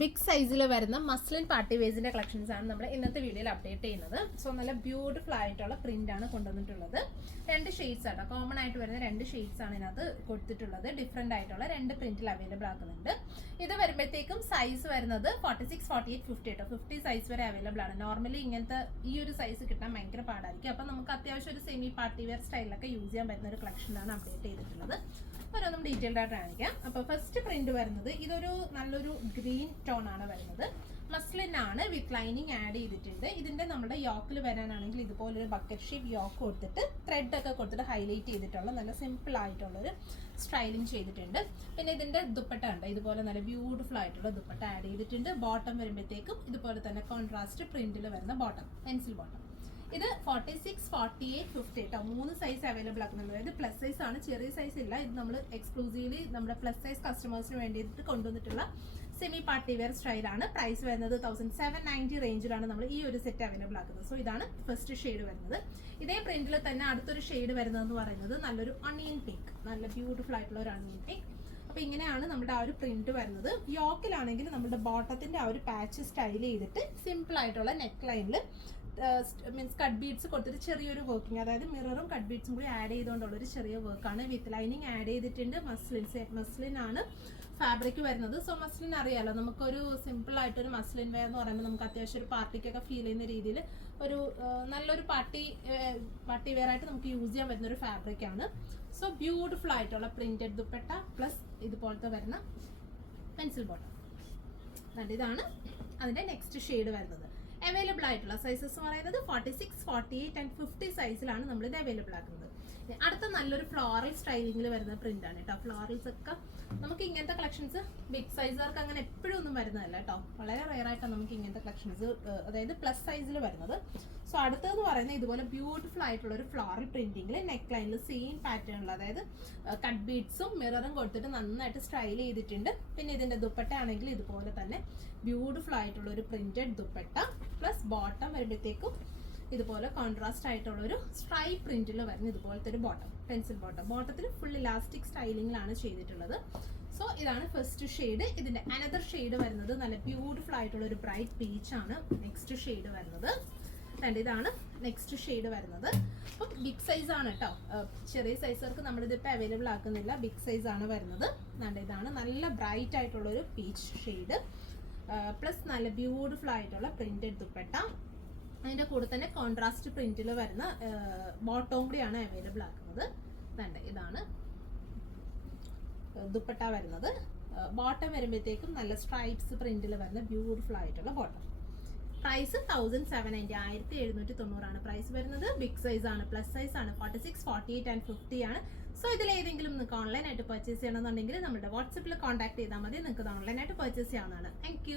Big സൈസിൽ വരുന്ന muslin party വേസിന്റെ collections ആണ് നമ്മൾ ഇന്നത്തെ വീഡിയോയിൽ അപ്ഡേറ്റ് ചെയ്യുന്നത്. സോ നല്ല ബ്യൂട്ടിഫുൾ ആയിട്ടുള്ള പ്രിന്റ് ആണ് കൊണ്ടുവന്നിട്ടുള്ളത്. രണ്ട് ഷെയ്ഡ്സ് ആട്ടോ, കോമൺ ആയിട്ട് വരുന്ന രണ്ട് ഷെയ്ഡ്സ് ആണ് ഇതിനകത്ത് കൊടുത്തിട്ടുള്ളത്. ഡിഫറെന്റ് ആയിട്ടുള്ള രണ്ട് പ്രിന്റിൽ അവൈലബിൾ ആക്കുന്നുണ്ട്. ഇത് വരുമ്പോഴത്തേക്കും സൈസ് വരുന്നത് 46, 48, 50 കേട്ടോ. 50 സൈസ് വരെ അവൈലബിൾ ആണ്. നോർമലി ഇങ്ങനത്തെ ഈ ഒരു സൈസ് കിട്ടാൻ ഭയങ്കര പാടായിരിക്കും. അപ്പൊ നമുക്ക് അത്യാവശ്യം ഒരു സെമി പാർട്ടി വെയർ സ്റ്റൈലിലൊക്കെ യൂസ് ചെയ്യാൻ പറ്റുന്ന ഒരു കളക്ഷനാണ് അപ്ഡേറ്റ് ചെയ്തിട്ടുള്ളത്. ഓരോന്നും ഡീറ്റെയിൽഡ് ആയിട്ട് കാണിക്കാം. അപ്പൊ ഫസ്റ്റ് പ്രിന്റ് വരുന്നത് ഇതൊരു നല്ലൊരു ഗ്രീൻ ടോൺ ആണ് വരുന്നത്. മസ്ലിൻ ആണ്, വിത്ത് ലൈനിങ് ആഡ് ചെയ്തിട്ടുണ്ട്. ഇതിന്റെ നമ്മുടെ യോക്കിൽ വരാനാണെങ്കിൽ ഇതുപോലൊരു ബക്കറ്റ് ഷേപ്പ് യോക്ക് കൊടുത്തിട്ട് ത്രെഡ് ഒക്കെ കൊടുത്തിട്ട് ഹൈലൈറ്റ് ചെയ്തിട്ടുള്ള നല്ല സിമ്പിൾ ആയിട്ടുള്ളൊരു സ്റ്റൈലിങ് ചെയ്തിട്ടുണ്ട്. പിന്നെ ഇതിന്റെ ദുപ്പട്ട ഉണ്ട്, ഇതുപോലെ നല്ല ബ്യൂട്ടിഫുൾ ആയിട്ടുള്ള ദുപ്പട്ട ആഡ് ചെയ്തിട്ടുണ്ട്. ബോട്ടം വരുമ്പോഴത്തേക്കും ഇതുപോലെ തന്നെ കോൺട്രാസ്റ്റ് പ്രിന്റിൽ വരുന്ന ബോട്ടം, പെൻസിൽ ബോട്ടം. ഇത് 46, 48, 50 കേട്ടോ. 3 സൈസ് അവൈലബിൾ ആക്കുന്നുണ്ട്. അതായത് പ്ലസ് സൈസ് ആണ്, ചെറിയ സൈസ് ഇല്ല. ഇത് നമ്മൾ എക്സ്ക്ലൂസീവ്ലി നമ്മുടെ പ്ലസ് സൈസ് കസ്റ്റമേഴ്സിന് വേണ്ടിയിട്ട് കൊണ്ടുവന്നിട്ടുള്ള സെമി പാർട്ടി വെയർ സ്റ്റൈലാണ്. പ്രൈസ് വരുന്നത് 1790 റേഞ്ചിലാണ് നമ്മൾ ഈ ഒരു സെറ്റ് അവൈലബിൾ ആക്കുന്നത്. സോ ഇതാണ് ഫസ്റ്റ് ഷെയ്ഡ് വരുന്നത്. ഇതേ പ്രിന്റിൽ തന്നെ അടുത്തൊരു ഷെയ്ഡ് വരുന്നതെന്ന് പറയുന്നത് നല്ലൊരു അണിയൻ പിങ്ക്, നല്ല ബ്യൂട്ടിഫുൾ ആയിട്ടുള്ള ഒരു അണിയൻ പിങ്ക്. അപ്പൊ ഇങ്ങനെയാണ് നമ്മുടെ ആ ഒരു പ്രിന്റ് വരുന്നത്. യോക്കിലാണെങ്കിൽ നമ്മുടെ ബോട്ടത്തിന്റെ ആ ഒരു പാച്ച് സ്റ്റൈൽ ചെയ്തിട്ട് സിമ്പിൾ ആയിട്ടുള്ള നെക്ക് ലൈനിൽ മീൻസ് കട്ട് ബീഡ്സ് കൊടുത്തിട്ട് ചെറിയൊരു വർക്കിംഗ്, അതായത് മിററും കട്ട് ബീഡ്സും കൂടി ആഡ് ചെയ്തുകൊണ്ടുള്ള ഒരു ചെറിയ വർക്കാണ്. വിത്ത് ലൈനിങ് ആഡ് ചെയ്തിട്ടുണ്ട്. മസ്ലിൻ ആണ് ഫാബ്രിക് വരുന്നത്. സോ മസ്ലിൻ അറിയാലോ, നമുക്കൊരു സിമ്പിൾ ആയിട്ടൊരു മസ്ലിൻ വെയർ എന്ന് പറയുമ്പോൾ നമുക്ക് അത്യാവശ്യം ഒരു പാർട്ടിക്കൊക്കെ ഫീൽ ചെയ്യുന്ന രീതിയിൽ ഒരു നല്ലൊരു പാർട്ടി വെയർ ആയിട്ട് നമുക്ക് യൂസ് ചെയ്യാൻ പറ്റുന്ന ഒരു ഫാബ്രിക് ആണ്. സോ ബ്യൂട്ടിഫുൾ ആയിട്ടുള്ള പ്രിന്റഡ് ദുപ്പട്ട പ്ലസ് ഇതുപോലത്തെ വരുന്ന പെൻസിൽ ബോട്ടം. ഇതാണ് അതിന്റെ നെക്സ്റ്റ് ഷെയ്ഡ് വരുന്നത്. അവൈലബിൾ ആയിട്ടുള്ള സൈസസ് എന്ന് പറയുന്നത് 46, 48 ആൻഡ് 50 സൈസിലാണ് നമ്മൾ ഇത് അവൈലബിൾ ആക്കുന്നത്. അടുത്ത നല്ലൊരു ഫ്ലോറൽ സ്റ്റൈലിംഗിൽ വരുന്ന പ്രിന്റ് ആണ് കേട്ടോ. ഫ്ലോറൽസ് ഒക്കെ നമുക്ക് ഇങ്ങനത്തെ കളക്ഷൻസ് ബിഗ് സൈസുകാർക്ക് അങ്ങനെ എപ്പോഴും ഒന്നും വരുന്നതല്ല കേട്ടോ. വളരെ റെയർ ആയിട്ടാണ് നമുക്ക് ഇങ്ങനത്തെ കളക്ഷൻസ്, അതായത് പ്ലസ് സൈസിൽ വരുന്നത്. സോ അടുത്തതെന്ന് പറയുന്നത് ഇതുപോലെ ബ്യൂട്ടിഫുൾ ആയിട്ടുള്ള ഒരു ഫ്ലോറൽ പ്രിന്റിംഗിൽ നെക്ക് ലൈനിൽ സെയിം പാറ്റേണിൽ, അതായത് കട്ട് ബീഡ്സും മിററും കൊടുത്തിട്ട് നന്നായിട്ട് സ്റ്റൈൽ ചെയ്തിട്ടുണ്ട്. പിന്നെ ഇതിന്റെ ദുപ്പട്ട ആണെങ്കിൽ ഇതുപോലെ തന്നെ ബ്യൂട്ടിഫുൾ ആയിട്ടുള്ള ഒരു പ്രിന്റഡ് ദുപ്പട്ട പ്ലസ് ബോട്ടം വരുമ്പോഴത്തേക്കും ഇതുപോലെ കോൺട്രാസ്റ്റ് ആയിട്ടുള്ള ഒരു സ്ട്രൈപ്പ് പ്രിന്റിൽ വരുന്ന ഇതുപോലത്തെ ഒരു ബോട്ടം, പെൻസിൽ ബോട്ടം. ബോട്ടത്തിൽ ഫുൾ ഇലാസ്റ്റിക് സ്റ്റൈലിംഗിലാണ് ചെയ്തിട്ടുള്ളത്. സോ ഇതാണ് ഫസ്റ്റ് ഷെയ്ഡ്. ഇതിന്റെ അനദർ ഷെയ്ഡ് വരുന്നത് നല്ല ബ്യൂട്ടിഫുൾ ആയിട്ടുള്ള ഒരു ബ്രൈറ്റ് പീച്ച് ആണ് നെക്സ്റ്റ് ഷെയ്ഡ് വരുന്നത്. ഇതാണ് നെക്സ്റ്റ് ഷെയ്ഡ് വരുന്നത്. അപ്പം ബിഗ് സൈസ് ആണ് കേട്ടോ. ചെറിയ സൈസുകാർക്ക് നമ്മളിതിപ്പോൾ അവൈലബിൾ ആക്കുന്നില്ല, ബിഗ് സൈസ് ആണ് വരുന്നത്. ഇതാണ് നല്ല ബ്രൈറ്റ് ആയിട്ടുള്ള ഒരു പീച്ച് ഷെയ്ഡ് പ്ലസ് നല്ല ബ്യൂട്ടിഫുൾ ആയിട്ടുള്ള പ്രിന്റഡ് ദുപ്പട്ട. അതിന്റെ കൂടെ തന്നെ കോൺട്രാസ്റ്റ് പ്രിന്റിൽ വരുന്ന ബോട്ടവും കൂടിയാണ് അവൈലബിൾ ആക്കുന്നത്. ഇതാണ് ദുപ്പട്ട വരുന്നത്. ബോട്ടം വരുമ്പോഴത്തേക്കും നല്ല സ്ട്രൈപ്സ് പ്രിന്റിൽ വരുന്ന ബ്യൂട്ടിഫുൾ ആയിട്ടുള്ള ബോട്ടം. പ്രൈസ് 1790, 1790 ആണ് പ്രൈസ് വരുന്നത്. ബിഗ് സൈസ് ആണ്, പ്ലസ് സൈസ് ആണ്. 46, 48 ആൻഡ് 50 ആണ്. സോ ഇതിലേതെങ്കിലും നിങ്ങൾക്ക് ഓൺലൈനായിട്ട് പർച്ചേസ് ചെയ്യണമെന്നുണ്ടെങ്കിൽ നമ്മുടെ വാട്സപ്പിൽ കോൺടാക്ട് ചെയ്താൽ മതി. നിങ്ങൾക്ക് ഇത് ഓൺലൈനായിട്ട് പർച്ചേസ് ചെയ്യാവുന്നതാണ്. താങ്ക്